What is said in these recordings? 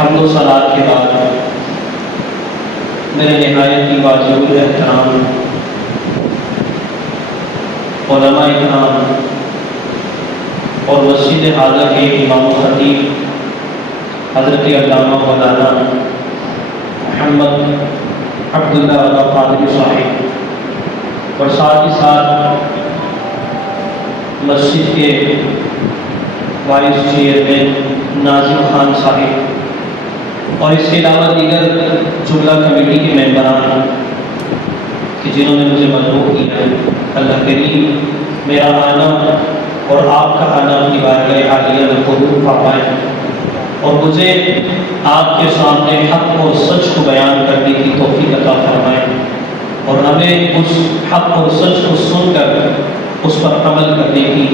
حمد و صلات کے بعد میرے نہایت کی واجب احترام علماء اکرام اور مسجد حاضہ کے امام و خطیب حضرت علامہ مولانا محمد عبداللہ قادری صاحب اور ساتھ ہی ساتھ مسجد کے وائس چیئرمین ناظم خان صاحب اور اس کے علاوہ دیگر جملہ کمیٹی کے ممبران کہ جنہوں نے مجھے مدعو کیا، اللہ کریم میرا آنا اور آپ کا آنا اپنی بارگاہ عالیہ میں قبول فرمائے اور مجھے آپ کے سامنے حق اور سچ کو بیان کرنے کی توفیق عطا فرمائے اور ہمیں اس حق اور سچ کو سن کر اس پر عمل کرنے کی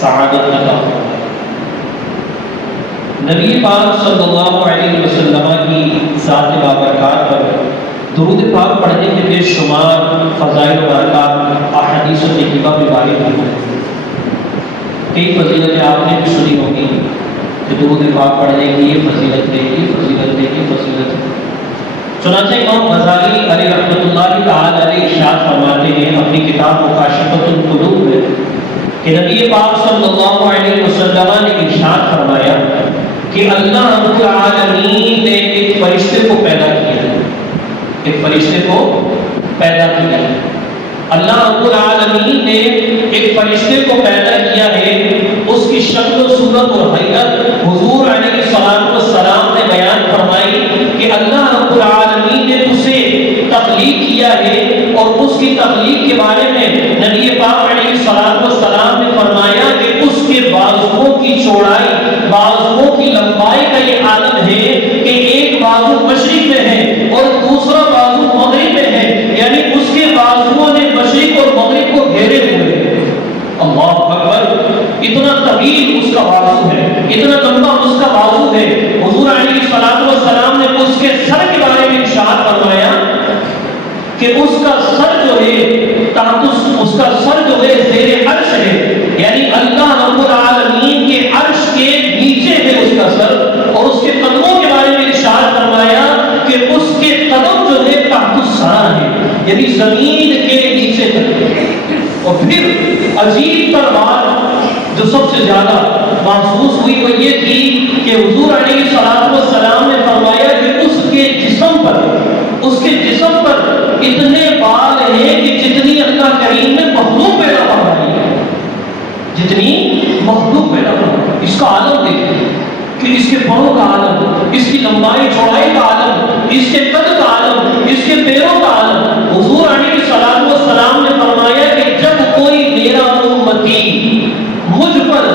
سعادت عطا فرمائے۔ نبی پاک صلی اللہ علیہ وسلم کی ذات بابرکات پر درود پاک پڑھنے کے بے شمار فضائل و برکات احادیث طیبہ میں وارد ہوئی ہیں۔ کئی فضیلتیں آپ نے بھی سنی ہوگی کہ درود پاک پڑھنے کی یہ فضیلت ہے، یہ فضیلت ہے، یہ فضیلت ہے۔ چنانچہ امام غزالی علیہ رحمۃ اللہ تعالی علیہ ارشاد فرماتے ہیں اپنی کتاب مکاشفۃ القلوب میں کہ نبی پاک صلی اللہ علیہ وسلم نے ارشاد فرمایا کہ اللہ رب العالمین نے ایک فرشتے کو پیدا کیا ہے، ایک فرشتے کو پیدا کیا ہے۔ اللہ رب العالمین نے ایک فرشتے کو پیدا کیا ہے، اس کی شکل و صورت اور حیت حضور علیہ الصلوۃ والسلام نے بیان فرمائی کہ اللہ رب العالمین نے اسے تخلیق کیا ہے اور اس کی تخلیق کے بارے میں نبی پاک علیہ الصلوۃ والسلام نے فرمایا کہ اس کے بازوؤں کی چوڑائی، بازوؤں کی لمبائی کا یہ عالم ہے کہ ایک بازو مشرق میں ہے اور دوسرا بازو مغرب میں ہے، یعنی اس کے بازوؤں نے مشرق اور مغرب کو گھیرے ہوئے ہیں۔ اللہ اکبر! اتنا طویل اس کا بازو ہے، اتنا لمبا اس کا بازو ہے۔ حضور علیہ الصلوۃ والسلام نے اس کے سر کے بارے میں ارشاد فرمایا کہ اس کا سر جو ہے اس کا سر جو ہے زیر عرش ہے، یعنی اللہ رب العالمین کے عرش کے نیچے ہے اس کا سر، اور اس کے قدموں کے بارے میں ارشاد فرمایا کہ اس کے قدم جو ہے تحت الثرى ہے، یعنی زمین کے نیچے تک۔ اور پھر عجیب تر بات جو سب سے زیادہ محسوس ہوئی وہ یہ تھی کہ حضور علیہ الصلوۃ والسلام نے فرمایا کہ اس کے جسم پر اتنے بال ہیں کہ جتنی اللہ کریم نے مخلوق پیدا فرمائی ہے، جتنی مخلوق پیدا فرمائی۔ اس کا عالم دیکھیں کہ اس کے پاؤں کا عالم، اس کی لمبائی چوڑائی کا عالم، اس کے قد کا عالم، اس کے پیروں کا عالم۔ حضور علیہ الصلوۃ والسلام نے فرمایا کہ جب کوئی میرا امتی مجھ پر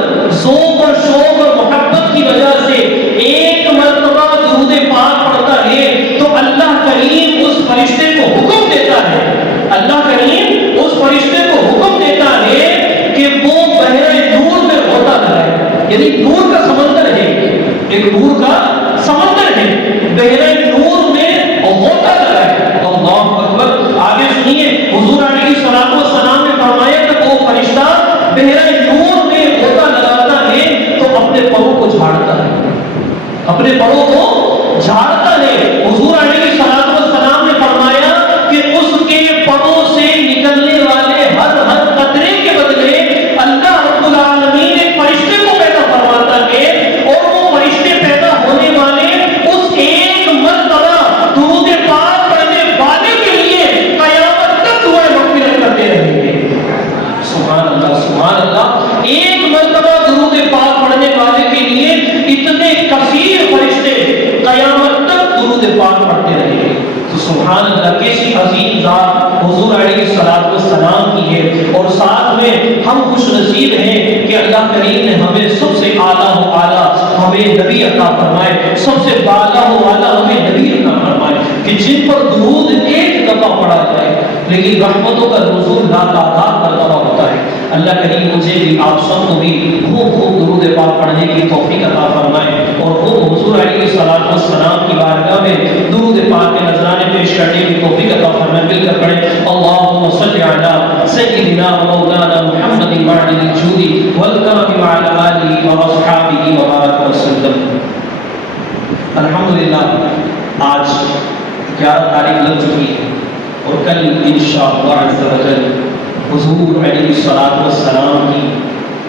ذوق اور شوق اور محبت کی وجہ سے ایک مرتبہ درود پاک پڑھتا ہے تو اللہ کریم اس فرشتے کو حکم دیتا ہے، اللہ کریم اس فرشتے کو حکم دیتا ہے کہ وہ بحر نور میں غوطہ لگائے، یعنی نور کا سمندر ہے، ایک نور کا سمندر ہے، بحر نور میں غوطہ لگائے۔ اللہ اکبر! آگے سنیے، حضور علیہ الصلوۃ والسلام نے فرمایا کہ وہ فرشتہ بحر نور میں غوطہ لگاتا ہے تو اپنے پاؤں کو جھاڑتا ہے، اپنے پاؤں کو جھاڑتا ہے۔ حضور علیہ الصلوۃ والسلام نے فرمایا کہ اس کے پاؤں سے نکلنے والے ہر قطرے کے بدلے اللہ رب العالمین ایک فرشتے کو پیدا فرماتا ہے، اور وہ فرشتے پیدا ہونے والے اس ایک مرتبہ درود پاک پڑھنے والے کے لیے قیامت تک دعائیں مغفرت کرتے رہیں گے۔ سبحان اللہ، سبحان اللہ! ایک مرتبہ درود پاک پڑھنے والے کے لیے اتنے کثیر فرشتے قیامت تک درود پاک پڑھتے رہیں گے۔ تو سبحان اللہ، کیسی عظیم ذات حضور علیہ الصلوۃ والسلام کی ہے، اور ساتھ میں ہم خوش نصیب ہیں کہ اللہ کریم نے ہمیں سب سے اعلیٰ و اعلیٰ ہمیں نبی عطا فرمائے، سب سے بالا و اعلیٰ ہمیں نبی عطا فرمائے کہ جن پر درود ایک دفعہ پڑھا جائے لیکن رحمتوں کا نزول لاتعداد مرتبہ ہوتا ہے۔ اللہ کریم مجھے بھی آپ سب کو بھی خوب درود پاک پڑھنے کی توفیق عطا فرمائے اور خوب حضور علیہ الصلوۃ والسلام کی بارگاہ میں درود پاک کے نذرانے پیش کرنے کی توفیق عطا فرمائے۔ مل کر پڑھیں اللهم صل على سيدنا ومولانا محمد وعلى الجود والكرم وعلى آله وأصحابه وبارك وسلم۔ الحمدللہ آج 11 تاریخ لگ چکی ہے اور کل انشاءاللہ عز و جل حضور علیہ السلام کی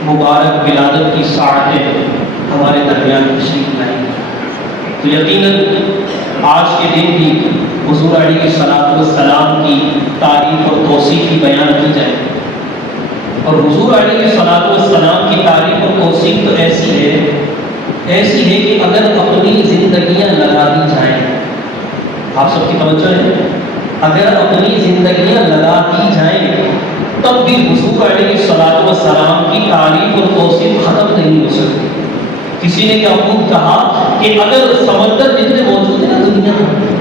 مبارک ولادت کی ساعتیں ہمارے درمیان تشریف لائیں، تو یقیناً آج کے دن بھی حضور علیہ السلام کی تعریف اور توصیف کی بیان کی جائے۔ اور حضور علیہ السلام کی تعریف اور توصیف تو ایسی ہے کہ اگر اپنی زندگیاں لگا دی جائیں، آپ سب کی توجہ ہے، اگر اپنی زندگیاں لگا دی جائیں تب بھی حضور علیہ السلام کی تعریف اور توصیف ختم نہیں ہو سکتی۔ کسی نے کیا خوب کہا کہ اگر سمندر جتنے موجود ہیں دنیا میں،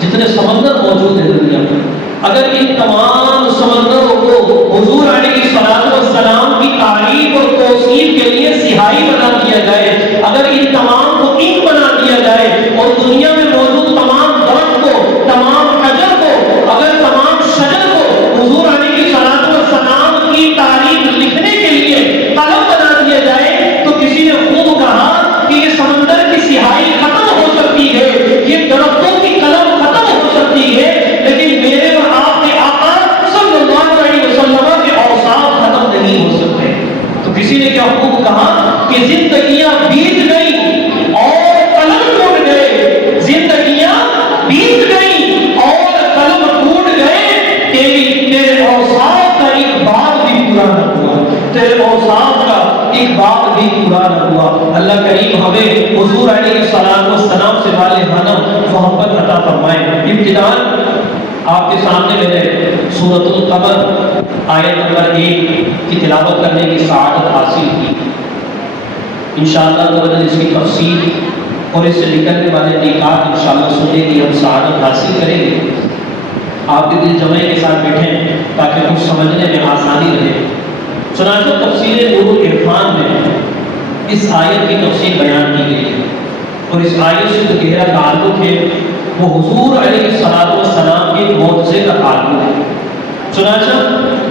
جتنے سمندر موجود ہیں دنیا میں، اگر ان تمام سمندروں کو حضور علیہ السلام کی تعریف اور توصیف کے لیے سیاہی بنا دیا جائے، اگر ان تمام کو انک بنا دیا جائے اور دنیا میں موجود تمام درخت کو، تمام حجر کو، اگر تمام شجر کو حضور علیہ السلام کی تعریف لکھنے کے لیے قلم بنا دیا جائے تو کسی نے خوب کہا کہ یہ سمندر کی سیاہی ختم ہو سکتی ہے، یہ درختوں کی قلم ختم ہو سکتی ہے، لیکن میرے اور آپ کے آقا صلی اللہ علیہ وسلم کے اوصاف ختم نہیں ہو سکتے۔ تو کسی نے کیا خوب کہا کہ زندگیاں بیت گئی اور قلم ٹوٹ گئے، زندگیاں بیت گئی اور قلم ٹوٹ گئے، تیرے اوصاف کا ایک باب بھی پورا نہ ہوا، تیرے اوصاف کا ایک باب بھی پورا نہ ہوا۔ اللہ کریم ہمیں حضور علیہ السلام سے والہانہ محبت عطا فرمائے۔ ابتداءً آپ کے سامنے میں نے سورۃ القمر آیت نمبر 1 کی تلاوت کرنے کی سعادت حاصل کی۔ انشاءاللہ تعالی اس کی تفسیر اور اس سے نکلنے والے نکات انشاءاللہ سننے کی ہم سعادت حاصل کریں گے۔ آپ کے دل جمعے کے ساتھ بیٹھیں تاکہ کچھ سمجھنے میں آسانی رہے۔ چنانچہ تفسیر نور العرفان میں اس آیت کی تفسیر بیان کی گئی ہے اور اس آیت سے جو گہرا تعلق ہے وہ حضور علیہ السلام کے معجزے کا تعلق ہے۔ چنانچہ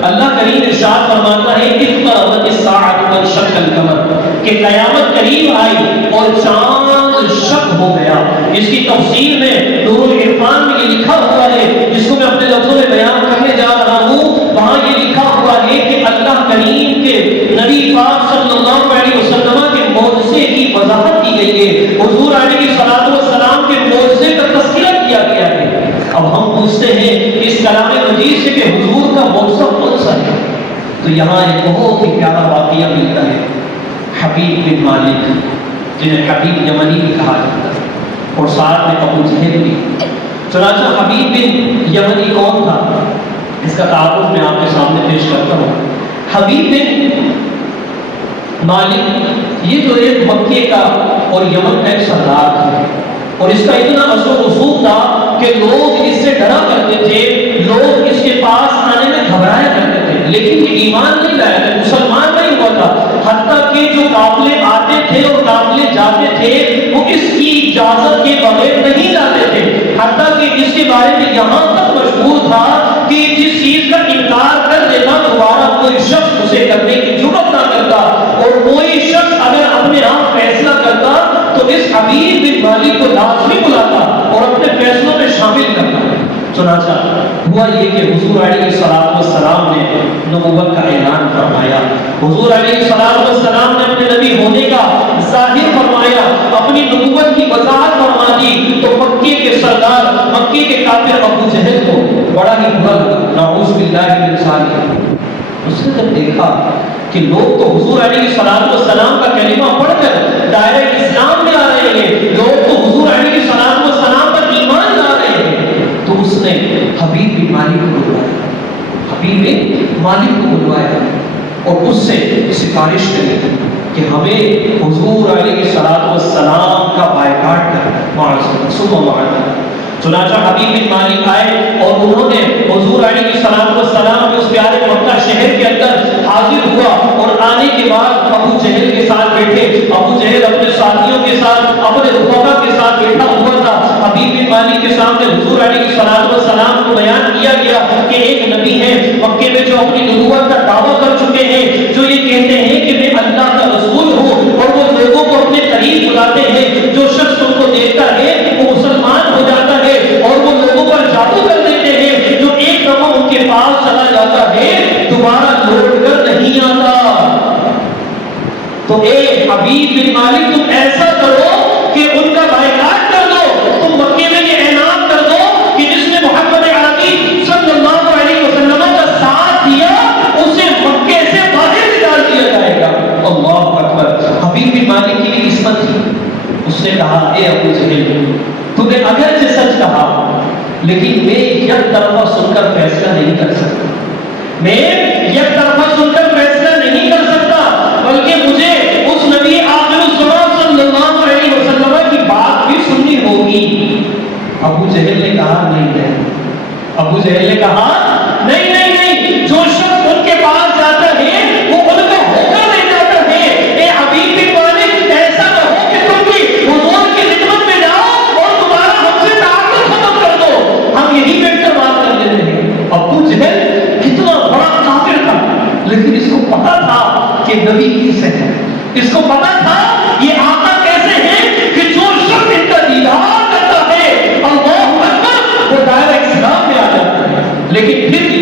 اللہ کریم ارشاد فرماتا ہے اقتربت الساعۃ وانشق القمر کہ قیامت قریب آئی اور چاند شق ہو گیا۔ اس کی تفسیر میں نور العرفان میں یہ لکھا ہوا ہے، جس کو میں اپنے لفظوں میں بیان کرنے جا رہا ہوں، وہاں یہ لکھا ہوا ہے کہ اللہ کریم کے نبی پاک صلی اللہ علیہ وسلم کے معجزے کی وضاحت کی گئی ہے، حضور علیہ السلام کے معجزے کا تذکرہ کیا گیا ہے۔ اب ہم پوچھتے ہیں کہ اس کلام مجید سے کہ حضور کا معجزہ کون سا ہے، تو یہاں ایک بہت ہی پیارا واقعہ ملتا ہے۔ حبیب بن مالک جنہیں حبیب یمنی بھی کہا جاتا ہے اور ساتھ میں ابو جہل بھی۔ چنانچہ حبیب بن یمنی کون تھا، اس کا تعارف میں آپ کے سامنے پیش کرتا ہوں۔ حبیب بن مالک یہ جو ایک مکے کا اور یمن کا ایک سردار تھا اور اس کا اتنا اثر و رسوخ تھا کہ لوگ اس سے ڈرا کرتے تھے، لوگ اس کے پاس آنے میں گھبرایا کرتے تھے، لیکن یہ ایمان نہیں لایا تھا، مسلمان نہیں ہوا تھا۔ حتیٰ کہ جو قافلے آتے تھے اور قافلے جاتے تھے وہ اس کی اجازت کے بغیر نہیں جاتے تھے، حتیٰ کہ اس کے بارے میں یہاں تک مشہور تھا کہ جس چیز کا انکار کر دینا دوبارہ کوئی شخص اسے کرنے کی جرات نہ کرتا، اور کوئی شخص اگر اپنے آپ فیصلہ کرتا تو اس حبیب بن مالک کو لازمی بلاتا اور اپنے فیصلوں میں شامل کرتا۔ چنانچہ ہوا یہ کہ حضور علیہ السلام نے نبوت کا اعلان فرمایا، حضور علیہ السلام نے اپنے نبی ہونے کا ظاہر فرمایا، اپنی نبوت کی وضاحت فرما دی، تو مکے کے سردار، مکے کے کافر ابو جہل کو بڑا ہی برا لگا، نعوذ باللہ من ذالک۔ اس نے جب دیکھا کہ لوگ تو حضور علیہ السلام کا کلمہ پڑھ کر دائرہ اسلام میں آ رہے ہیں، لوگ تو حضور علیہ السلام پر ایمان لا رہے ہیں، تو اس نے حبیب بن مالک کو بلوایا، حبیب بن مالک کو بلوایا اور اس سے سفارش کری کہ ہمیں حضور علیہ السلام کا بائیکاٹ کرنا ہے۔ چنانچہ حبیب بن مالک آئے اور انہوں نے حضور علیہ السلام کے اس پیارے مکہ شہر کے اندر حاضر ہوا، اور آنے کے بعد ابو جہل کے ساتھ بیٹھے۔ ابو جہل اپنے ساتھیوں کے ساتھ، اپنے رفقا کے ساتھ بیٹھا ہوا تھا۔ حبیب بن مالک کے سامنے حضور علیہ السلام کو بیان کیا گیا کہ ایک نبی ہے مکے میں جو اپنی نبوت کا دعویٰ کر چکے ہیں، جو یہ کہتے ہیں کہ میں اللہ کا رسول ہوں، اور وہ لوگوں کو اپنے قریب بلاتے ہیں، جو شخص ان کو دیکھ کر نے کہا اے ابو جہل تو نے اگرچہ سچ کہا لیکن میں یک طرفہ سن کر فیصلہ نہیں کر سکتا، میں یک طرفہ سن کر فیصلہ نہیں کر سکتا، بلکہ مجھے اس نبی آخر الزمان صلی اللہ علیہ وسلم کی بات بھی سننی ہوگی۔ ابو جہل نے کہا نہیں، ابو جہل نے کہا نہیں نہیں نہیں، جو شخص ان کے پاس جاتا ہے وہ ان کو ہو کر نہیں جاتا ہے۔ اے حبیب بن مالک، ایسا نہ ہو کہ تم بھی حضور کی خدمت میں جاؤ اور تمہارا ہم سے تعلق ختم کر دو، ہم یہی بیٹھ کر بات کر لیتے ہیں۔ ابو جہل کتنا بڑا کافر تھا، لیکن اس کو پتا تھا کہ نبی کیسے ہے، اس کو پتا تھا یہ آقا کیسے ہیں کہ جو شخص ان کا دیدار کرتا ہے اللہ اکبر وہ دائرہ اسلام میں آ جاتا ہے۔ لیکن پھر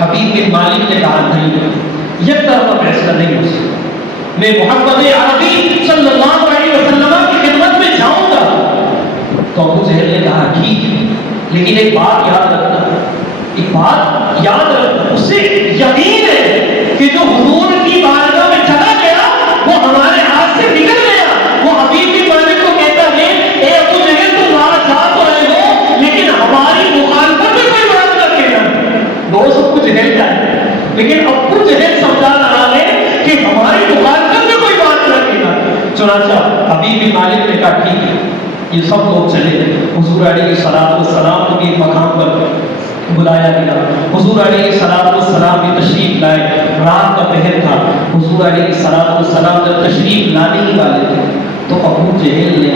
حبیب بن مالک نے کہا نہیں، یک طرفہ فیصلہ نہیں ہو سکتا، میں محمد عربی صلی اللہ علیہ وسلم کی خدمت میں جاؤں گا۔ تو ابو جہل نے کہا ٹھیک ہے، لیکن ایک بات یاد رکھنا، ایک بات یاد رکھنا، اس سے یقین ہے کہ جو حضور کی بارگاہ میں چلا گیا وہ ہمارے ہاتھ سے نکل گیا۔ وہ حبیب بن مالک کو کہتا ہے اے ابو جہل تم وہاں جا تو رہے ہو لیکن ہماری مخالفت میں کوئی بات نہ کہنا۔ وہ سب کچھ جہل جائے، لیکن ابو جہل سمجھا رہا ہے کہ ہماری مخالفت میں کوئی بات نہ کہنا۔ چنانچہ حبیب بن مالک نے کہا ٹھیک ہے، یہ سب لوگ چلے، حضور علیہ السلام کو بھی مقام پر بلایا گیا، حضور علیہ السلام بھی تشریف لائے، رات کا پہر تھا، حضور علیہ السلام جب تشریف لانے ہی والے تھے تو ابو جہل نے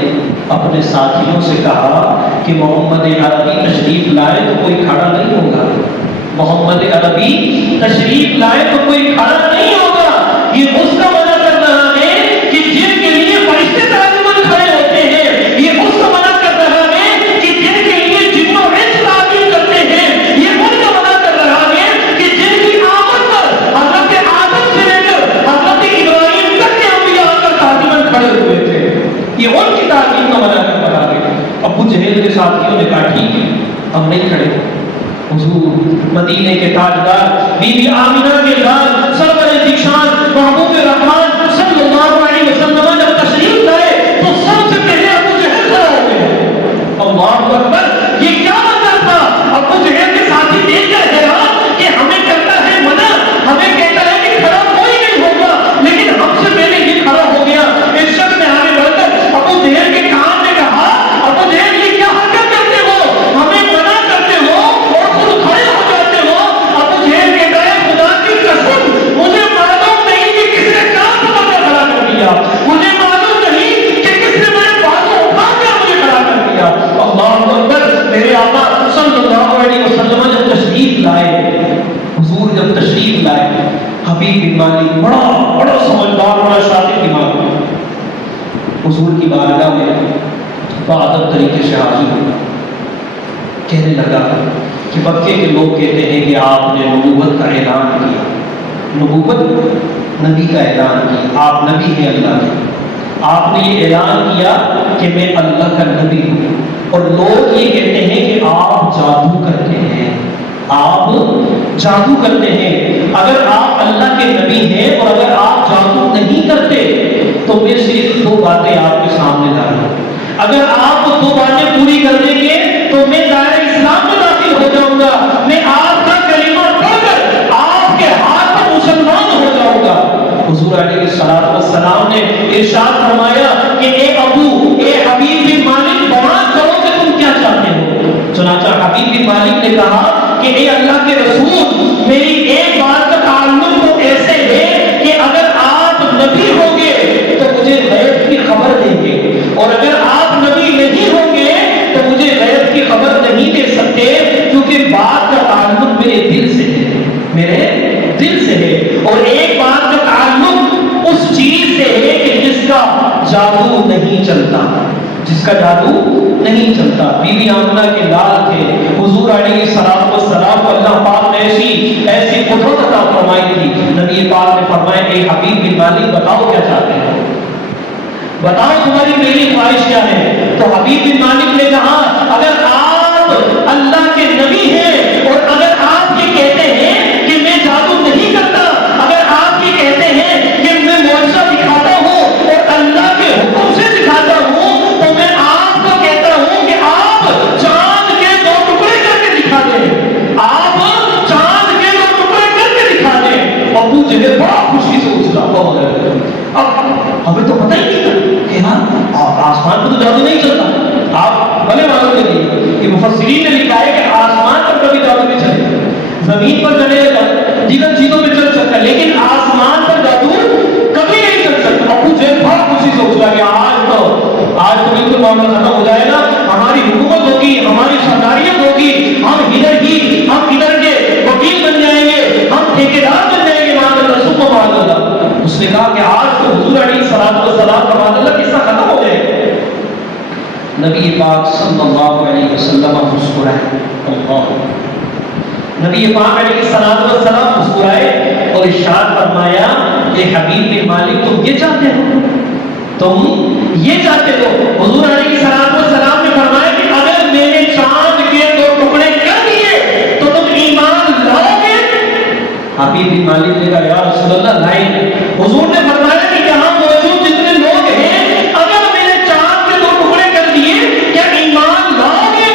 اپنے ساتھیوں سے کہا کہ محمد عربی تشریف لائے تو کوئی کھڑا نہیں ہوگا، محمد عربی تشریف لائے تو کوئی کھڑا نہیں ہوگا۔ یہ اس کا منع کر رہا ہے کہ جن کے لیے فرشتے تعظیم کھڑے ہوتے ہیں، یہ اس کا منع کر رہا ہے کہ جن کے لیے جن و انس تعظیم کرتے ہیں، یہ ان کا منع کر رہا ہے کہ جن کی آمد پر حضرت آدم سے لے کر حضرت ابراہیم تک کے انبیاء کا تعظیم کھڑے ہوئے تھے، یہ ان کی تعظیم کا منع کر رہا ہے۔ ابو جہل کے ساتھیوں نے کہا ٹھیک ہے ہم نہیں کھڑے۔ حضور مدینے کے تاجدار بی بی آمنہ کے لال سرور ذیشان محبوب رحمان صلی اللہ علیہ وسلم جب تشریف لائے تو سب سے پہلے ابو جہل کھڑا ہو گئے۔ اللہ اکبر، یہ کیا منظر تھا؟ ابو جہل کے ساتھی دیکھ کر حیران کہ ہمیں کرتا ہے منع، ہمیں کہتا ہے کہ کھڑا کوئی نہیں ہوگا، لیکن ہم سے پہلے ہی کھڑا ہو گیا۔ اس شخص نے آگے بڑھ کر ابو جہل کے کان میں کہا ابو جہل یہ کیا حرکت کرتے ہو، ہمیں منع کرتے ہو اور خود کھڑے ہو جاتے ہو۔ ابو جہل کہتا ہے خدا کی قسم مجھے معلوم نہیں کہ کس نے کہاں پکڑ کر کھڑا کر دیا، مجھے معلوم نہیں کہ کس نے میرے بازو اٹھا کر مجھے کھڑا کر دیا۔ اللہ اکبر، میرے آقا صلی اللہ علیہ وسلم جب تشریف لائے، حضور جب تشریف لائے، حبیب بن مالک بڑا سمجھدار، بڑا شاطر دماغ میں حضور کی بارگاہ میں بادب طریقے سے حاضر ہوا، کہنے لگا کہ مکے کے لوگ کہتے ہیں کہ آپ نے نبوت کا اعلان کیا، نبوت نبی کا اعلان کیا، آپ نبی ہیں اللہ کے، آپ نے یہ اعلان کیا کہ میں اللہ کا نبی ہوں، اور لوگ یہ کہتے ہیں کہ آپ جادو کرتے ہیں، آپ جادو کرتے ہیں۔ اگر آپ اللہ کے نبی ہیں اور اگر آپ جادو نہیں کرتے تو میں صرف دو باتیں آپ کے سامنے لا رہا ہوں، اگر آپ دو باتیں پوری کر دیں گے تو میں دائرہ اسلام میں داخل ہو جاؤں گا، میں آپ کا کلمہ پڑھ کر آپ کے ہاتھ پر مسلمان ہو جاؤں گا۔ حضور علیہ السلام نے ارشاد فرمایا کہ اے ابو، اے حبیب بن مالک، بیان کرو کہ تم کیا چاہتے ہو۔ چنانچہ حبیب بن مالک نے کہا کہ اے اللہ کے رسول، میری ایک بات کا تعلق تو ایسے ہے کہ اگر آپ نبی ہوں گے تو مجھے غیب کی خبر دیں گے، اور اگر آپ نبی نہیں ہوں گے تو مجھے غیب کی خبر نہیں دے سکتے، کیونکہ بات کا تعلق میرے دل سے ہے، میرے دل سے ہے، اور ایک بات کا تعلق اس چیز سے ہے کہ جس کا جادو نہیں چلتا، جس کا جادو نہیں چلتا۔ بی بی آمنہ کے لال تھے، حضور علیہ السلام کو اللہ پاک نے ایسی قدرت عطا فرمائی تھی۔ نبی پاک نے فرمایا اے حبیب بن مالک بتاؤ کیا چاہتے ہو، بتاؤ تمہاری پہلی خواہش کیا ہے۔ تو حبیب بن مالک نے کہا اگر آپ اللہ کے نبی ہیں اور اگر آپ یہ کہتے ہیں کہ میں جادو نہیں کرتا، اگر آپ یہ کہتے ہیں کہ میں معجزہ دکھاتا ہوں اور اللہ کے حکم سے دکھاتا ہوں، مفسرین نے لکھا ہے کہ آسمان پر کبھی جادو نہیں چلے گا، زمین پر چلے گا، دیگر چیزوں پہ چل سکتا ہے، لیکن آسمان پر جادو کبھی نہیں چل سکتا۔ ابو جہل بہت خوشی سوچ رہا کہ آج تو بالکل معاملہ ختم ہو جائے گا، ہماری حکومت ہوگی، ہماری سرداریت ہوگی، ہم ادھر کے وکیل بن جائیں گے، ہم ٹھیکیدار بن جائیں گے، معاذ اللہ سبحان معاذ اللہ۔ اس نے کہا کہ آج تو حضور علیہ الصلوۃ والسلام کا معاذ اللہ قصہ ختم ہو جائے گا۔ نبی پاک صلی اللہ علیہ وسلم مسکرائے، اللہ، نبی پاک علیہ الصلوۃ والسلام مسکرائے اور ارشاد فرمایا کہ حبیب بن مالک تم یہ چاہتے ہو، تم یہ چاہتے ہو؟ حضور علیہ الصلوۃ والسلام نے فرمایا کہ اگر میں نے چاند کے 2 ٹکڑے کر دیے تو تم ایمان لاؤ گے؟ حبیب بن مالک نے کہا یا رسول اللہ لائیں۔ حضور نے فرمایا کہ یہاں موجود جتنے لوگ ہیں اگر میں نے چاند کے 2 ٹکڑے کر دیے کیا ایمان لاؤ گے؟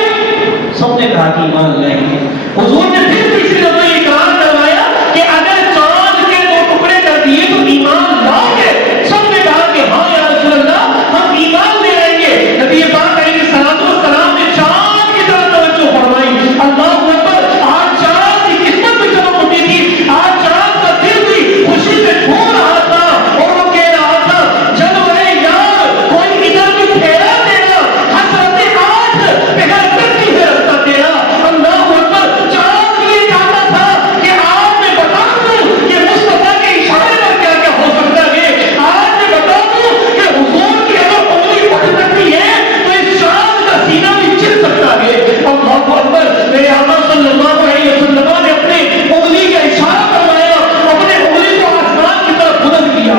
سب نے کہا کہ ایمان لائیں گے۔ حضور نے پھر تیسری دفعہ اقرار کروایا کہ اگر چاند کے 2 ٹکڑے کر دیے تو ایمان لاؤ گے؟ سب نے کہا کہ ہاں یا رسول اللہ ہم ایمان لے آئیں گے۔ نبی پاک علیہ الصلوۃ والسلام نے چاند کی طرف توجہ فرمائی، اللہ اکبر، آج چاند کی قسمت میں چمک اٹھی تھی، آج چاند کا دل بھی خوشی سے جھوم رہا تھا اور وہ کہہ رہا تھا چلو اے یار کوئی ادھر بھی پھیرا تیرا، حسرت آج پہر کرتی ہے رستہ تیرا۔ اللہ اکبر، چاند یہ چاہتا تھا کہ آج میں بتا دوں کہ مصطفیٰ کے اشارے پر کیا کیا ہو سکتا ہے، آج میں بتا دوں کہ حضور کی اگر انگلی پڑ سکتی ہے تو اس چاند کا سینہ بھی چل سکتا ہے۔ اللہ اکبر، میرے آقا صلی اللہ علیہ وسلم نے اپنے انگلی کا اشارہ کروایا، اپنے انگلی کو آسمان کی طرف بلند کیا،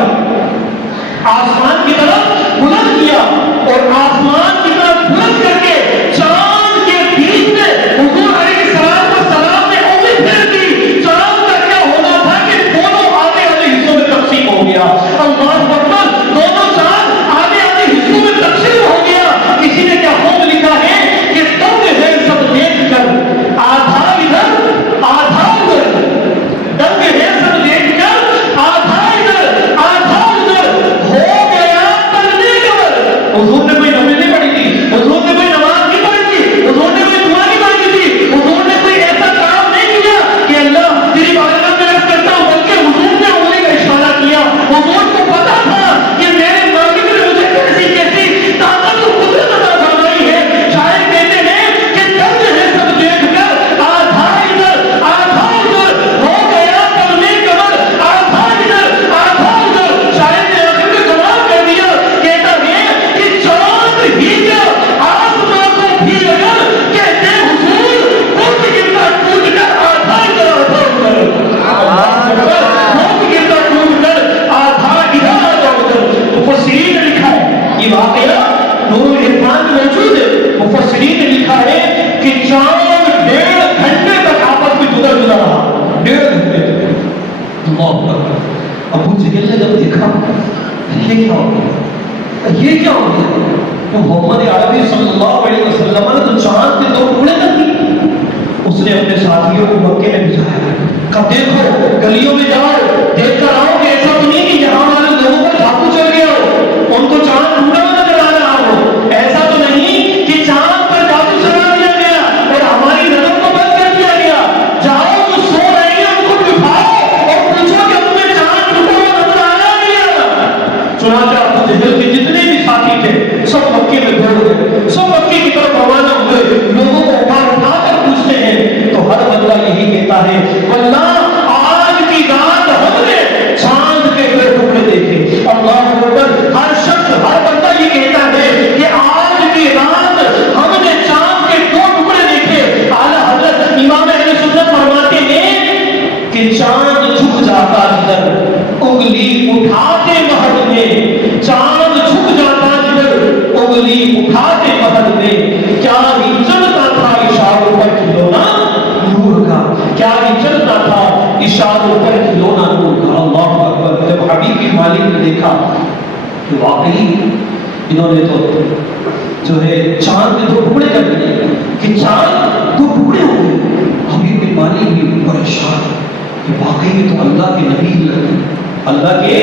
آسمان کی طرف بلند کیا اور آسمان کی طرف بلند کر کے چاند کے بیچ میں حضور علیہ السلام والسلام نے انگلی پھیر دی۔ چاند کا کیا ہونا تھا کہ دونوں آدھے آدھے حصوں میں تقسیم ہو گیا۔ اللہ اکبر، دونوں چاند آدھے آدھے حصوں میں تقسیم ہو گیا۔ کسی نے کیا خوب لکھا ہے کہ تم ہے سب دیکھ کر آدھا ادھر آدھا ادھر، دنگ ہے سب دیکھ کر آدھا ادھر آدھا ادھر، ہو گیا تلنے کمر۔ حضور نے کوئی نماز نہیں پڑھی تھی، حضور نے کوئی نماز نہیں پڑھی تھی، حضور نے کوئی دعا نہیں مانگی تھی، حضور نے کوئی ایسا کام نہیں کیا کہ اللہ تیری بارگاہ میں عرض کرتا ہوں، بلکہ حضور نے انگلی کا اشارہ کیا۔ حضور کو پتا تھا کہ میرے مالک نے مجھے کیسی کیسی طاقت و قدرت عطا فرمائی ہے۔ شاعر کہتے ہیں کہ دنگ ہے سب دیکھ کر آدھا ادھر آدھا ادھر، ہو گیا تلنے کمر آدھا ادھر آدھا ادھر۔ شاعر نے آخر میں کمال کر دیا، کہتا ہے کہ چاند ہی کیا آسمان کو بھی اگر کہتے حضور خود گرتا ٹوٹ کر آدھا ادھر آدھا ادھر، خود گرتا ٹوٹ کر آدھا ادھر آدھا ادھر۔ مفسرین نے لکھا ہے، یہ واقعہ نور العرفان میں موجود ہے، مفسرین نے لکھا ہے کہ چاند 1.5 گھنٹے تک آپس میں جدا جدا رہا، 1.5 گھنٹے تک۔ اللہ اکبر، ابو جہل نے جب دیکھا یہ کیا ہو گیا، یہ کیا ہو گیا، تو محمد عربی صلی اللہ علیہ وسلم نے تو چاند کے 2 ٹکڑے کر دیے۔ اس نے اپنے ساتھیوں کو مکے میں بھیجایا، کہا دیکھو گلیوں میں جاؤ، دیکھ کر آؤ کہ ایسا تو نہیں کہ یہاں والے لوگوں پر ڈاکو چل گیا ہو، ان کو چاند ٹوٹا ہوا نظر آ رہا ہو، ایسا تو نہیں کہ چاند پر جادو چلا دیا گیا اور ہماری نظر کو بند کر دیا گیا۔ جاؤ جو سو رہے ہیں ان کو اٹھاؤ اور پوچھو کہ تمہیں چاند ٹوٹا ہوا نظر آیا نہیں۔ چنانچہ ابو جہل کے جتنے بھی ساتھی تھے سب مکے میں دوڑ گئے، سب مکے کی طرف روانہ ہوئے، لوگوں کو اٹھا کر پوچھتے ہیں تو ہر بندہ یہی کہتا ہے واللہ آج کی رات ہم نے چاند کے 2 ٹکڑے دیکھے۔ اللہ اکبر، ہر شخص ہر بندہ یہ کہتا ہے کہ آج کی رات ہم نے چاند کے 2 ٹکڑے دیکھے۔ اعلیٰ حضرت امام اہل سنت فرماتے ہیں کہ چاند جھک جاتا جدھر انگلی اٹھاتے مہد میں، چاند جھک جاتا جدھر انگلی اٹھاتے مہد میں، کیا ہی چلتا تھا اشاروں پر کھلونا نور کا، کیا ہی چلتا تھا اشاروں پر کھلونا نور کا۔ اللہ اکبر، جب حبیب کی مالک نے دیکھا کہ واقعی انہوں نے تو جو ہے چاند کے 2 ٹکڑے کر دیے کہ چاند 2 ٹکڑے ہو گئے، حبیب کی مالک بھی پریشان کہ واقعی میں تو اللہ کے نبی لگتے ہیں، اللہ کے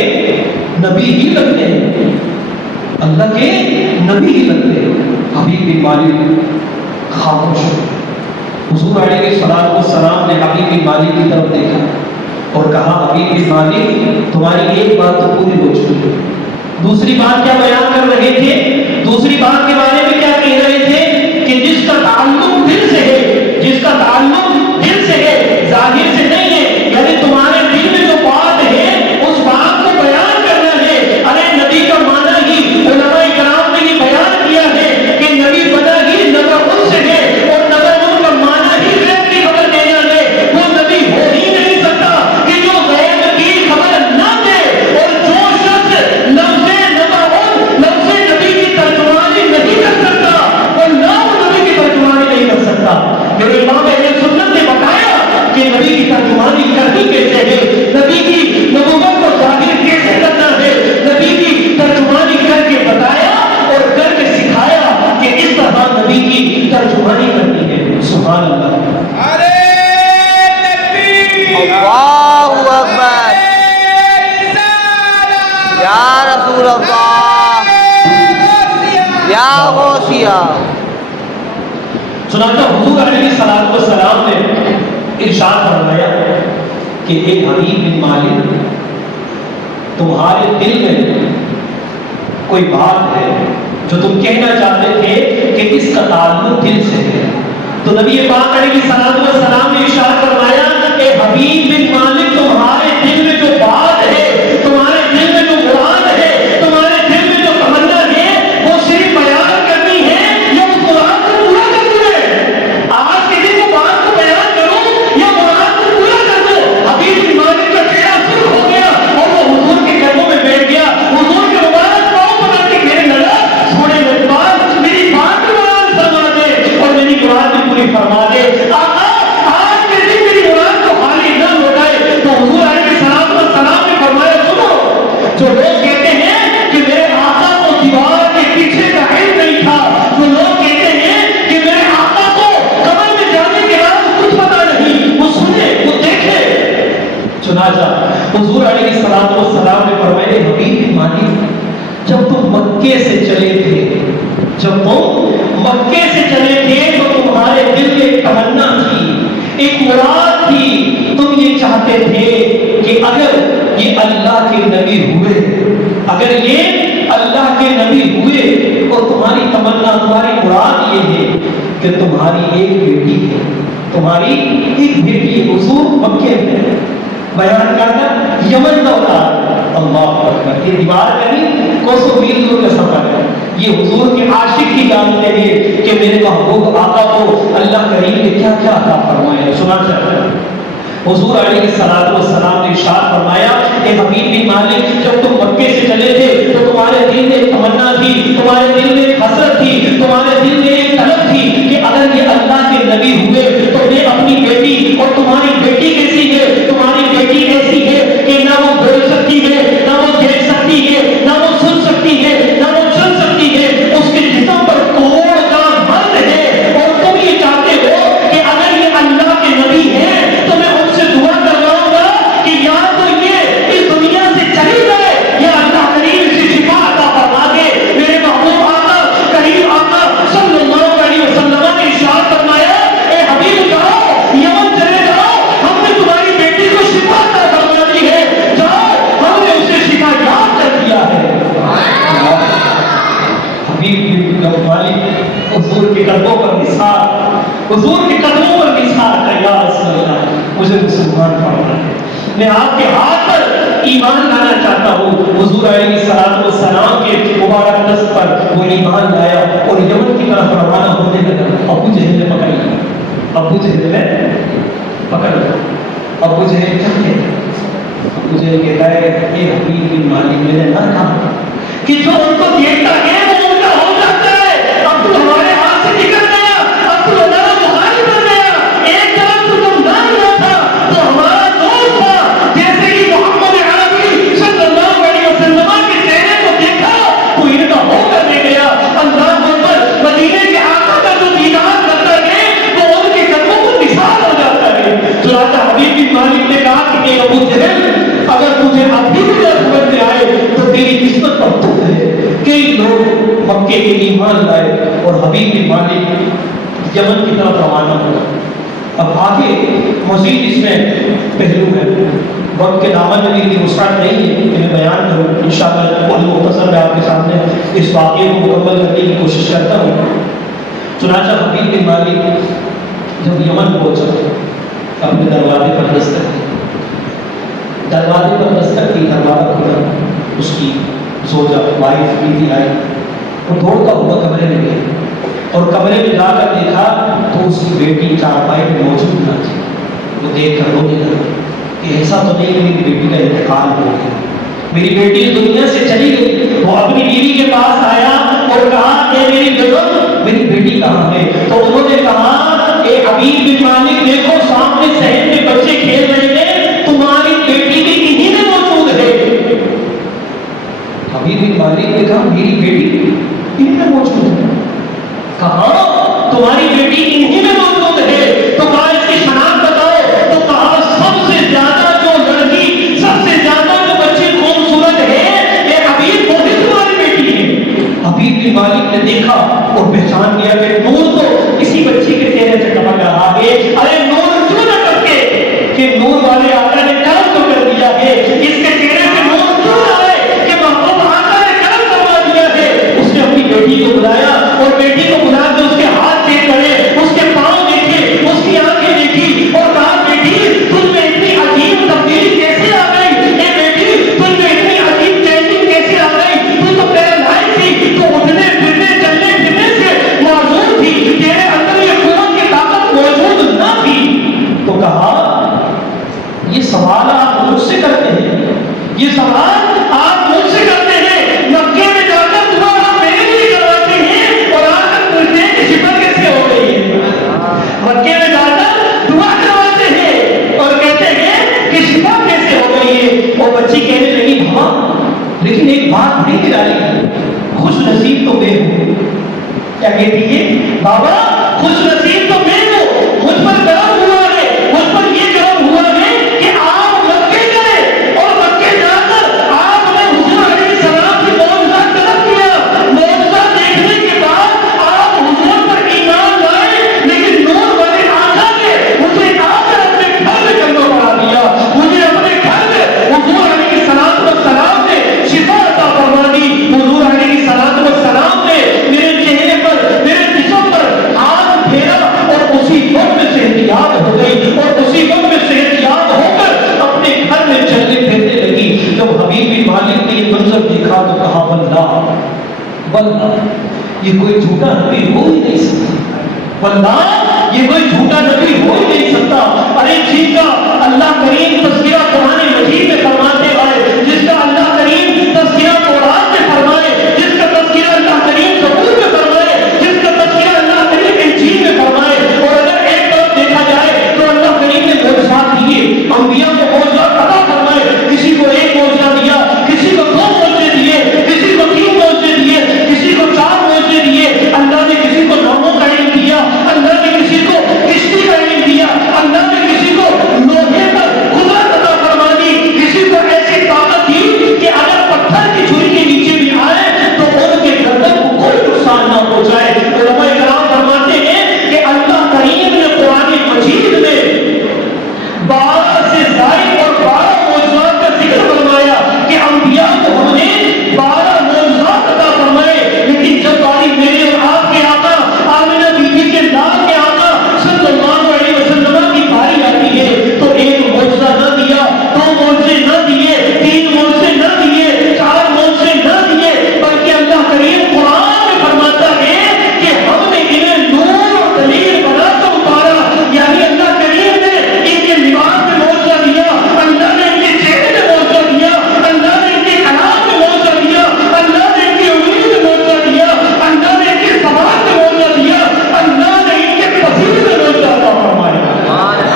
نبی ہی لگتے ہیں، اللہ کے نبی ہی لگتے ہیں۔ حبیب بن مالک خاموش ہو گئے۔ حضور علیہ السلام نے حبیب بن مالک کی طرف دیکھا اور کہا حبیب بن مالک تمہاری ایک بات تو پوری ہو چکی ہے، دوسری بات کیا بیان کر رہے تھے؟ دوسری بات کے بارے میں کیا کہہ رہے تھے کہ جس کا تعلق دل سے ہے، جس کا تعلق دل سے ہے، ظاہر سے نہیں ہے، یعنی تمہارے دل میں جو بات ہے اس بات کو بیان کرنا ہے۔ ارے نبی کا معنی ہی علماء کرام نے یہ بیان کیا ہے کہ نبی بنا ہی نظر ان سے ہے، اور نظر ان کا معنی ہی غیب کی خبر دینا ہے۔ وہ نبی ہو ہی نہیں سکتا کہ جو غیب کی خبر نہ دے، اور جو شخص لفظ لفظ نبی کی ترجمانی نہیں کر سکتا اور نہ وہ نبی کی ترجمانی نہیں کر سکتا۔ میرے امام اہل سنت نے بتایا کہ نبی کی ترجمانی کرنی کیسے ہے، نبی کی نبوت کو ظاہر کیسے کرنا ہے، نبی کی ترجمانی کر کے بتایا اور کر کے سکھایا کہ اس طرح نبی کی ترجمانی کرنی ہے۔ سبحان اللہ، اللہ اکبر، یا رسول اللہ، یا غوثیہ۔ چنانچہ حضور علیہ السلام نے ارشاد فرمایا کہ اے حبیب بن مالک، تمہارے دل میں کوئی بات ہے جو تم کہنا چاہتے تھے کہ اس کا تعلق دل سے ہے۔ تو نبی پاک علیہ السلام نے ارشاد فرمایا کہ حبیب بن مالک، تمہارے دل میں جو بات ہے، تمہارے دل میں جو مراد ہے، تمہارے دل میں جو تمنا ہے، وہ صرف بیان کرنی ہے یا اس مراد کو پورا کرنا ہے؟ آج کے دن وہ بات کو بیان کرو یا مراد کو پورا کر دو؟ حبیب بن مالک کا چہرہ سرخ ہو گیا اور وہ حضور کے قدموں میں بیٹھ گیا، حضور کے مبارک پاؤں پکڑ کے کہنے لگا سونے مہربان میری بات کو بیان فرما دے اور میری مراد بھی پوری فرما دے۔ آقا آج کے دن میری مراد کو خالی نہ لوٹائے۔ تو حضور علیہ السلام نے فرمایا سنو، جو لوگ کہتے ہیں کہ میرے آقا کو دیوار کے پیچھے کا علم نہیں تھا، جو لوگ کہتے ہیں کہ میرے آقا کو قبر میں جانے کے بعد کچھ پتا نہیں، وہ سنے وہ دیکھے۔ چنانچہ حضور علیہ السلام نے فرمایا حبیب بن مالک، جب تم مکے سے چلے تھے، جب تم مکے سے چلے تھے تو تمہارے دل میں ایک تمنا تھی، ایک مراد تھی، تم یہ چاہتے تھے کہ اگر یہ اللہ کے نبی ہوئے، اگر یہ اللہ کے نبی ہوئے، اور تمہاری تمنا، تمہاری مراد یہ ہے کہ تمہاری ایک بیٹی ہے، تمہاری ایک بیٹی ہے۔ حضور مکے میں بیان کرنا یمن کا اولاد، اللہ اکبر، یہ دیوار کا نہیں، کوسوں میل دور کا سفر ہے۔ یہ حضور کے عاشق کی جانتے ہیں کہ میرے محبوب آقا کو اللہ کریم نے کیا کیا عطا فرمایا۔ سنا چاہتا ہے حضور علیہ السلام نے ارشاد فرمایا کہ حبیب بن مالک، جب تم مکے سے چلے تھے تو تمہارے دل میں ایک تمنا تھی، تمہارے دل میں ایک حسرت تھی، تمہارے دل میں ایک طلب تھی کہ اگر یہ اللہ کے نبی ہوئے تو میں اپنی بیٹی، اور تمہاری بیٹی کیسی ہے؟ تمہاری بیٹی ایسی ہے کہ نہ وہ بول سکتی ہے، نہ وہ دیکھ سکتی ہے، نہ وہ سن سکتی ہے، نہ وہ چل سکتی ہے، اس کے جسم پر کوڑ کا مرد ہے، اور تم یہ چاہتے ہو کہ اگر یہ اللہ کے نبی ہے تو میں ان سے دعا کرواؤں گا کہ یا تو یہ اس دنیا سے چلی جائے یا اللہ کریم سے شفا عطا فرما دے۔ میرے محبوب آقا کریم آقا صلی اللہ علیہ وسلم نے ارشاد فرمایا اے حبیب جاؤ یمن چلے جاؤ، ہم نے تمہاری بیٹی کو شفا عطا فرما دی ہے، جاؤ ہم نے اسے شفا یاب کر دیا ہے۔ حبیب بن مالک حضور کے قدموں پر نثار، حضور کے قدموں پر نثار کا یا رسول اللہ مجھے مسلمان فرمانا ہے، میں آپ کے ہاتھ پر ایمان لانا چاہتا ہوں۔ حضور علیہ السلام کے مبارک دست پر وہ ایمان لایا اور یمن کی طرف روانہ ہونے لگا۔ ابو جہل نے پکڑ لیا، ابو جہل نے پکڑ لیا۔ ابو جہل کیا کہتا ہے؟ ابو جہل کہتا ہے کہ حبیب بن مالک میں نے نہ کہا کہ جو ان کو دیکھتا ہے وہ ان کا ہو جاتا ہے، اب تو ہمارے ہاتھ سے نکل گیا، اب تو ہمارا بخاری بن گیا، ایک طرف تو تم نہ ملا تھا تو ہمارا دوست تھا، جیسے کہ محمد عربی صلی اللہ علیہ وسلم کے چہرے کو دیکھا تو ان کا ہو کر دے گیا۔ اللہ اکبر، مدینے کے آقا کا جو دیدار کرتا ہے وہ ان کے قدموں کو نثار ہو جاتا ہے۔ چنانچہ حبیب بن مالک نے کہا کہ اے ابو جہل، اگر تجھے ابھی بھی سمجھ میں آئے تو تیری قسمت پر دکھ ہے۔ کئی لوگ مکے کے ایمان لائے اور حبیب بن مالک یمن کی طرف روانہ ہوا۔ اب آگے مزید اس میں پہلو ہے، وقت کے دامن میں میری وسعت نہیں ہے کہ میں بیان کروں، انشاءاللہ بہت مختصر میں آپ کے سامنے اس واقعے کو مکمل کرنے کی کوشش کرتا ہوں۔ چنانچہ حبیب بن مالک جب یمن پہنچا، اپنے دروازے پر دستک کی، دروازے پر دستک کی، دروازہ کھلا، اس کی زوجہ وائف بیوی آئی، وہ دوڑتا ہوا کمرے میں گئی اور کمرے میں جا کر دیکھا تو اس کی بیٹی چارپائی میں موجود نہ تھی۔ وہ دیکھ کر رونے لگا کہ ایسا تو نہیں کہ میری بیٹی کا انتقال ہو گیا، میری بیٹی اس دنیا سے چلی گئی۔ وہ اپنی بیوی کے پاس آیا اور کہا کہ میری بیگم، میری بیٹی کہاں ہے؟ تو انہوں نے کہا کہ حبیب بن مالک دیکھو سامنے صحن میں بچے کھیل رہے ہیں، تمہاری بیٹی بھی انہی میں موجود ہے۔ حبیب بن مالک نے کہا میری بیٹی انہی میں موجود ہے؟ کہا تمہاری بیٹی انہی میں موجود ہے، تو کہا اس کی شناخت بتاؤ، تو کہا سب سے زیادہ جو لڑکی، سب سے زیادہ جو بچی خوبصورت ہے یہ حبیب، وہ بھی تمہاری بیٹی ہے۔ حبیب بن مالک نے دیکھا اور پہچان کیا کہ نور تو کسی بچی کے چہرے سے ٹپک رہا ہے۔ ارے نور کیوں نہ ٹپکے کہ نور والے آقا نے کرم تو کر دیا ہے، اس کے چہرے سے نور کیوں آئے کہ محبوب آقا نے کرم کروا دیا ہے۔ اس نے اپنی بیٹی کو بلایا اور بیٹی کو بلا کے اس کے ہاتھ چیک کرے، اس کے پاؤں دیکھے، اس کی آنکھیں دیکھی اور کہا بیٹی تجھ میں اتنی عجیب تبدیلی کیسے آ گئی؟ اے بیٹی تجھ میں اتنی عجیب چینجنگ کیسے آ گئی؟ تو پیرالائز تھی، تو اٹھنے پھرنے چلنے پھرنے سے معذور تھی، تیرے اندر یہ قوت کی طاقت موجود نہ تھی۔ تو کہا یہ سوال آپ مجھ سے کرتے ہیں، یہ سوال آپ مجھ سے کرتے ہیں، مکے میں جا کر دعا آپ میرے لیے کرواتے ہیں اور آ کر پوچھتے ہیں کہ شفا کیسے ہو گئی ہے؟ مکے میں جا کر دعا کرواتے ہیں اور کہتے ہیں کہ شفا کیسے ہو گئی ہے؟ وہ بچی کہنے لگی ہاں لیکن ایک بات بڑی نرالی ہے، خوش نصیب تو میں ہوں۔ کیا کہتی ہے؟ بابا خوش نصیب تو میں ہوں، مجھ پر کرم ہوا ہے، مجھ پر یہ کرم ہوا ہے کہ آپ مکے گئے اور مکے جا کر آپ نے حضور علیہ السلام کی معجزہ طلب کیا، معجزہ دیکھنے کے بعد آپ حضور پر ایمان لائے، لیکن نور والے آقا نے مجھے آ کر اپنے گھر میں کلمہ پڑھا دیا، مجھے اپنے گھر میں حضور علیہ السلام نے شفا عطا فرما دی، حضور علیہ السلام نے میرے چہرے پر، میرے جسم پر ہاتھ پھیرا اور اسی وقت میں صحتیاب ہو گئی اور اسی وقت میں صحتیاب ہو کر اپنے گھر میں چلنے پھرنے لگی۔ جب حبیب بن مالک نے یہ منظر دیکھا تو کہا واللہ یہ کوئی جھوٹا نبی ہو ہی نہیں سکتا، واللہ یہ کوئی جھوٹا نبی ہو ہی نہیں سکتا۔ ارے جی کا اللہ کریم تذکرہ قرآن مجید میں فرماتے آئے، جس کا اللہ کریم تذکرہ قرآن میں فرمائے، جس کا تذکرہ اللہ کریم زبور میں فرمائے، جس کا تذکرہ اللہ کریم انجیل میں فرمائے، اور اگر ایک طرف دیکھا جائے تو اللہ کریم نے معجزات دیے، انبیاء کو معجزات عطا فرمائے، کسی کو ایک معجزہ دیا، کسی کو دو معجزے دیے، کسی کو تین معجزے دیے، کسی کو چار معجزے دیے، اللہ نے کسی کو ناموں کا علم دیا، اللہ نے کسی کو کشتی کا علم دیا، اللہ نے کسی کو لوہے پر قدرت عطا فرما دی، کسی کو ایسی طاقت دی کہ اگر پتھر کی چھری کے نیچے بھی آئے تو ان کے گردن کو کوئی نقصان نہ پہنچائے۔ علماء کرام فرماتے ہیں کہ اللہ کریم نے قرآن مجید میں 12 سے زائد اور 12 معجزات کا ذکر فرمایا کہ انبیاء کو ہم نے 12 معجزات عطا فرمائے، لیکن جب باری میرے اور آپ کے آقا آمنہ بی بی کے لال کے آقا صلی اللہ علیہ وسلم کی باری آتی ہے تو ایک معجزہ نہ دیا، 2 معجزے نہ دیے، 3 معجزے نہ دیے، 4 معجزے نہ دیے، بلکہ اللہ کریم قرآن میں فرماتا ہے کہ ہم نے انہیں نور اور دلیل بنا کر اتارا، یعنی اللہ کریم نے ان کے لباس میں معجزہ دیا، اللہ نے ان کے چہرے میں معجزہ دیا، اللہ نے ان کے کلام میں معجزہ دیا، اللہ نے ان کی امید میں معجزہ دیا، اللہ نے ان کے زبان میں معجزہ دیا، اللہ نے ان کے پسینے میں معجزہ عطا فرمایا،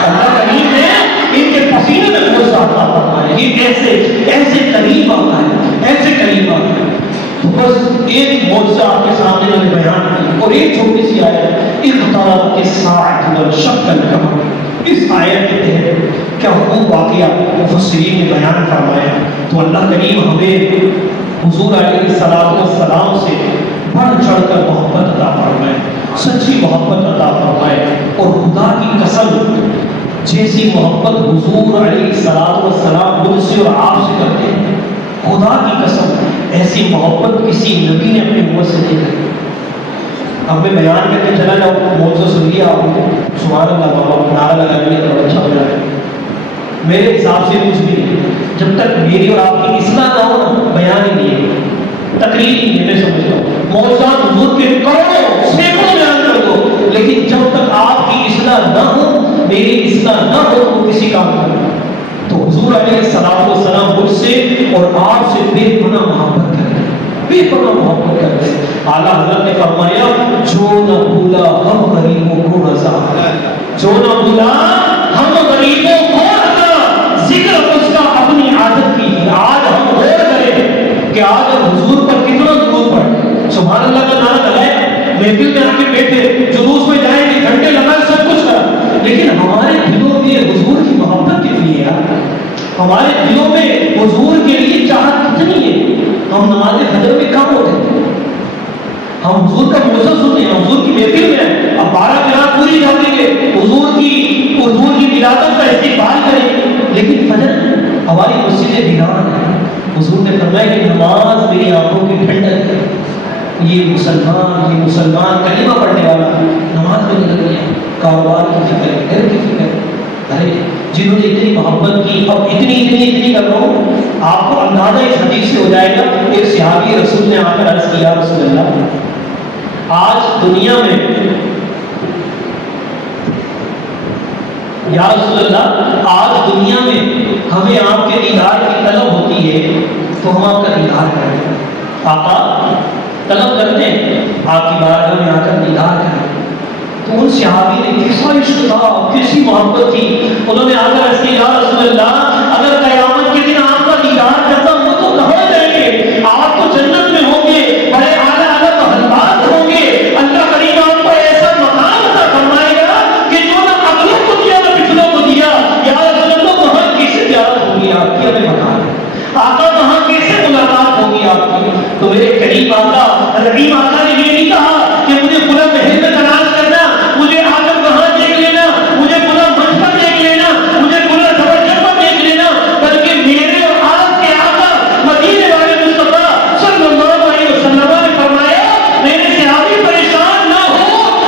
اللہ کریم نے ان کے پسینے میں معجزہ عطا فرمایا۔ یہ ایسے کریم آقا ہے، ایسے کریم آقا ہے۔ تو بس ایک معجزہ آپ کے سامنے میں نے بیان کی اور ایک چھوٹی سی آیت اقتربت الساعۃ وانشق القمر، اس آیت کے تحت کیا خوب واقعہ مفسرین نے بیان فرمایا۔ تو اللہ کریم ہمیں حضور علیہ السلام سے بڑھ چڑھ کر محبت عطا فرمائے، سچی محبت عطا فرمائے، اور خدا کی قسم جیسی محبت حضور علیہ السلام مجھ سے اور آپ سے کرتے ہیں، خدا کی قسم ایسی محبت کسی نبی نے اپنی امت سے نہیں کری۔ اب میں بیان کر کے چلا جاؤں، موضوع سن لیا آپ نے، سبحان اللہ، بابا نعرہ لگا دیا تو اچھا ہو جائے، میرے حساب سے کچھ بھی نہیں، جب تک میری اور آپ کی اصلاح نہ ہو نا، بیان ہی نہیں ہے، تقریر ہی نہیں ہے، میں سمجھتا ہوں موضوعات حضور کے کروڑوں سینکڑوں بیان کر دو، لیکن جب تک آپ کی اصلاح نہ ہو، میری اصلاح نہ ہو، تو کسی کام کا نہیں۔ تو حضور علیہ السلام مجھ سے اور آپ سے بے پناہ محبت کرتے ہیں، بے پناہ محبت کرتے ہیں۔ اعلیٰ حضرت نے فرمایا جو نہ بھولا ہم غریبوں کو رضا، جو نہ بھولا ہم غریبوں کو رضا، ذکر اس کا اپنی عادت کی۔ آج ہم غور کریں کہ آج ہم حضور پر کتنا درود پڑھیں، سبحان اللہ کا نعرہ لگائیں، محفل میں آ کے بیٹھے، جلوس میں جائیں گے، گھنٹے لگائیں، سب کچھ کریں، لیکن ہمارے دلوں میں حضور کی محبت کتنی ہے یار، ہمارے دلوں میں حضور کے لیے چاہت کتنی ہے۔ ہم نماز فجر میں کم ہوتے ہیں، ہم حضور کا موضوع سنتے ہیں، حضور کی محفل میں ہیں، اب 12 قرات پوری کر دیں گے، حضور کی ولادت کا استقبال کریں گے، لیکن فجر ہماری مسجد ویران ہے۔ حضور نے فرمایا کہ نماز میری آنکھوں کی ٹھنڈک ہے۔ یہ مسلمان کلمہ پڑھنے والا نماز میں لگ گیا، کاروبار کی فکر، گھر کی فکر، ارے جنہوں نے اتنی محبت کی، اب اتنی کر رہا ہوں، آپ کو اندازہ اس حدیث سے ہو جائے گا۔ ایک صحابی رسول نے آ کر عرض کیا، رسول اللہ آج دنیا میں، یا رسول اللہ آج دنیا میں ہمیں آپ کے دیدار کی طلب ہوتی ہے تو ہم آپ کا دیدار کریں، آقا طلب کرتے ہیں آپ کی بارگاہ میں آ کر دیدار کریں۔ تو ان صحابی نے کیسا عشق تھا، کیسی محبت تھی، انہوں نے آ کر عرض کیا، یا رسول اللہ اگر قیامت کے دن آپ کا دیدار کرتا ہوں تو کہاں جائیں گے؟ آپ تو جنت میں ہوں گے، بڑے اعلیٰ محلات ہوں گے، اللہ کریم آپ کو ایسا مقام عطا فرمائے گا کہ جو نہ اگلوں کو دیا نہ پچھلوں کو دیا۔ یا رسول اللہ وہاں کیسے زیارت ہوگی آپ کی، ہمیں بتائیں آقا وہاں کیسے ملاقات ہوگی آپ کی؟ تو میرے کریم آقا رحیم آقا نے یہ نہیں کہا کہ مجھے پورا محل میں تلاش کرنا، مجھے آ کر وہاں دیکھ لینا، مجھے پورا منچ پر دیکھ لینا، مجھے پورا زبردست پر دیکھ لینا، بلکہ میرے اور آپ کے آقا مدینے والے مصطفیٰ صلی اللہ علیہ وسلم نے فرمایا میرے صحابی پریشان نہ ہو،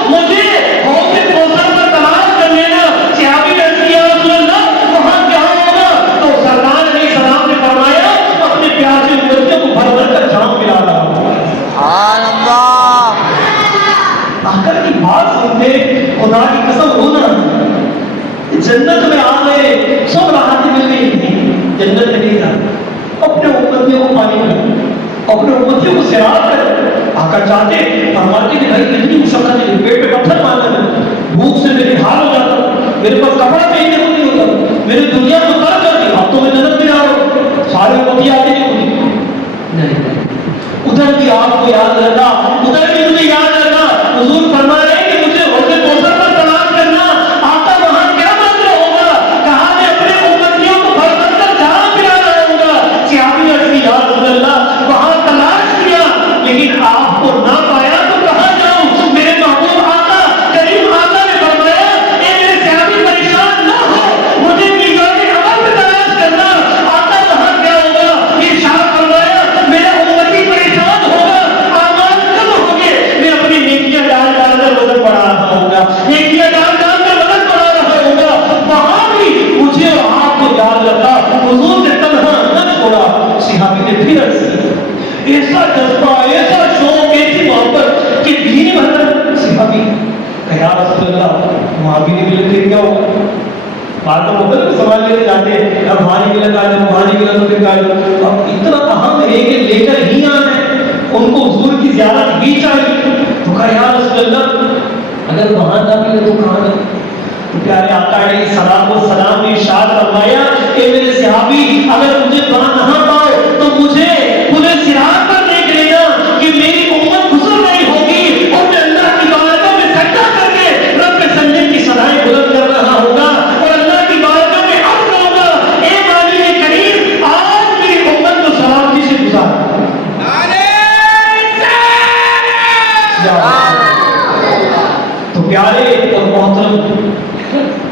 مجھے حوض کوثر پر تلاش کر لینا۔ صحابی نے عرض کیا، رسول اللہ وہاں کیا ہوگا؟ تو سرکار علیہ السلام نے فرمایا اپنے پیاسے امتیوں کو بھر بھر کر جام پلا رہا ہوں۔ سبحان اللہ، آقا کی بات سنتے خدا کی قسم رونا، جنت میں آ گئے، سب راحتیں مل گئی، نہیں جنت میں نہیں تھا، اپنے امتیوں کو پانی پلا، اپنے امتیوں کو سیراب کر۔ آقا چاہتے فرماتے کہ بھائی اتنی مشقت ہے، پیٹ پہ پتھر مارنا ہے، بھوک سے میرے حال ہو جاتا، میرے پاس کپڑا پہننے کو نہیں ہوتا، میری دنیا کو ترک کر دی، اب تو میں جنت میں آ رہا ہوں، سارے امتی آتے نہیں، ادھر بھی آپ کو یاد رکھا، ادھر بھی مجھے یاد رکھا۔ حضور فرما رہے ہیں کہ مجھے حوض کوثر پر تلاش کرنا، آقا وہاں کیا منظر ہوگا؟ کہا میں اپنے امتیوں کو بھر بھر کر جام پلا رہا ہوں گا۔ صحابی نے عرض کیا، یا رسول اللہ وہاں تلاش کیا لیکن آپ کو نہ پایا تو کہاں جاؤں؟ میرے محبوب آقا کریم آقا نے فرمایا اے میرے صحابی پریشان نہ ہو، مجھے میزان عمل میں تلاش کرنا، آقا وہاں کیا ہوگا؟ ارشاد فرمایا میرا امتی پریشان ہوگا، اعمال کم ہوں گے، میں اپنی نیکیاں ڈال ڈال کر وزن بڑھا رہا ہوں گا، نیکیاں ڈال ڈال کر وزن بڑھا رہا ہوں گا۔ وہاں بھی مجھے اور آپ کو یاد رکھا، حضور نے تنہا نہ چھوڑا۔ صحابی نے پھر عرض کی، ایسا جذبہ، ایسا شوق، ایسی محبت کہ دین بھر۔ صحابی کہ یا رسول اللہ وہاں بھی نہیں ملے پھر کیا ہوگا؟ بات تو ہوتا ہے سوال لیتے جاتے ہیں، اب وہاں نہیں ملا کہا جب وہاں نہیں ملا تو پھر کہا جب اب اتنا اہم ہے کہ لے کر ہی آنا ہے، ان کو حضور کی زیارت بھی چاہیے۔ تو کہا یا رسول اللہ اگر وہاں نہ ملے تو کہاں جائیں؟ تو پیارے آقا علیہ السلام نے ارشاد فرمایا کہ میرے صحابی اگر مجھے وہاں نہ پاؤ تو مجھے پورے صراط پر دیکھ لینا کہ میری امت گزر رہی ہوگی اور میں اللہ کی بارگاہ میں سجدہ کر کے رب سجدے کی صدائیں بلند کر رہا ہوگا اور اللہ کی بارگاہ میں عرض ہوگا اے مالک کریم آج میری امت کو سلامتی سے گزار۔ پیارے اور محترم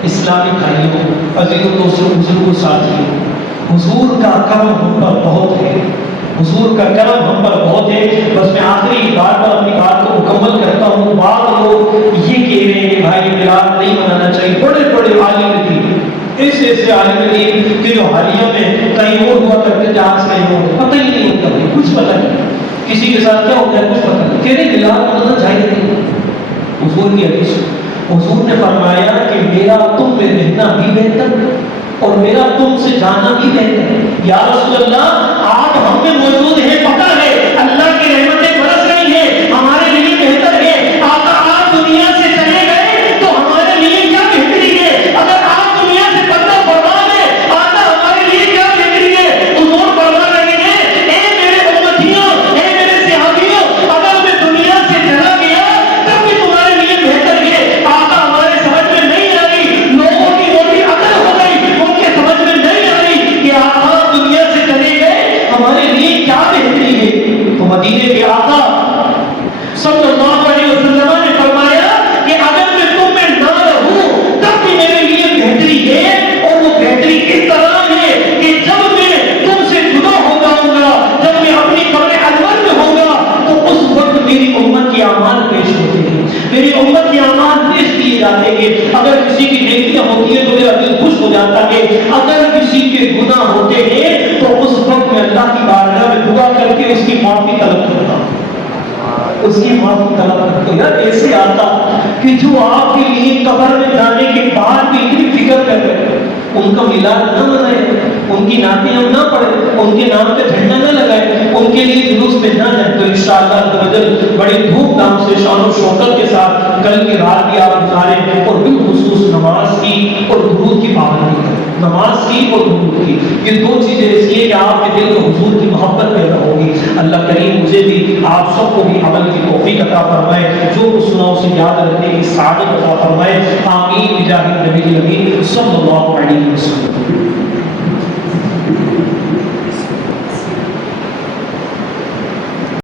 اسلامی بھائیوں، عزیز و دوستوں، بزرگوں، ساتھیوں، حضور کا کرم ہم پر بہت ہے، حضور کا کرم ہم پر بہت ہے۔ بس میں آخری بات پر اپنی بات کو مکمل کرتا ہوں۔ بعض لوگ یہ کہہ رہے ہیں کہ بھائی میلاد نہیں منانا چاہیے، بڑے بڑے عالم دین، ایسے عالم دین کہ جو حالیہ میں کہیں اور ہوا کرتے تھے، آج کہیں اور پتہ ہی نہیں ہوتا، کچھ پتہ نہیں کسی کے ساتھ کیا ہوتا ہے، کچھ پتہ نہیں، کہہ رہے میلاد منانا جائز نہیں۔ حضور کی حدیث، حضور نے فرمایا کہ میرا تم میں رہنا بھی بہتر اور میرا تم سے جانا بھی بہتر۔ یا رسول اللہ، آپ ہم میں موجود ہیں، پتہ ہے اللہ کی رحمتیں برس رہی ہیں، ہمارے لیے بہتر ہے۔ آقا آپ دنیا سے چلے گئے تو ہمارے لیے کیا بہتری ہے؟ اگر آپ دنیا سے پردہ فرما دیں، آقا ہمارے لیے کیا بہتری ہے؟ حضور فرما رہے ہیں، اے میرے امتیوں، اے میرے صحابیوں، اگر میں دنیا سے چلا گیا تب بھی تمہارے لیے بہتر ہے۔ آقا ہمارے سمجھ میں نہیں آ رہی، لوگوں کی موٹی عقل ہو گئی، ان کے سمجھ میں نہیں آ رہی کہ آقا دنیا سے چلے گئے ہمارے لیے کیا بہتری ہے۔ تو مدینے کے آقا صلی اللہ علیہ وسلم نے فرمایا کہ اگر میں تم میں نہ رہوں تب بھی میرے لیے بہتری ہے، اور وہ بہتری اس طرح ہے کہ جب میں تم سے جدا ہو جاؤں گا، جب میں اپنی قبر انور میں ہوں گا، تو اس وقت میری امت کے اعمال پیش ہوتے ہیں، میری امت کے اعمال پیش کیے جاتے ہیں۔ اگر کسی کی نیکیاں ہوتی ہیں تو میرا دل خوش ہو جاتا ہے، اگر کسی کے گناہ ہوتے ہیں تو اس وقت میں اللہ کی بارگاہ میں دعا کر کے اس کی معافی طلب کرتا ہوں، اس کی معافی طلب کرتا ہوں۔ یار ایسے آتا کہ جو آپ کے لیے قبر میں جانے کے بعد بھی اتنی فکر کر رہے، ان کا میلاد نہ منائے، ان کی نعتیں ہم نہ پڑھیں، ان کے نام پہ جھنڈا نہ لگائیں، ان کے لیے جلوس میں نہ جائیں، تو انشاءاللہ بڑی دھوم دھام سے شان و شوکت کے ساتھ کل کی رات بھی آپ گزاریں، اور بالخصوص نماز کی اور درود کی پابندی کریں، نماز کی اور درود کی، یہ دو چیزیں اس لیے کہ آپ کے دل میں حضور کی محبت پیدا ہوگی۔ اللہ کریم مجھے بھی آپ سب کو بھی عمل کی توفیق عطا فرمائے، جو کچھ سنا اسے یاد رکھنے کی سعادت عطا فرمائے، آمین بجاہ النبی الامین صلی اللہ علیہ وسلم۔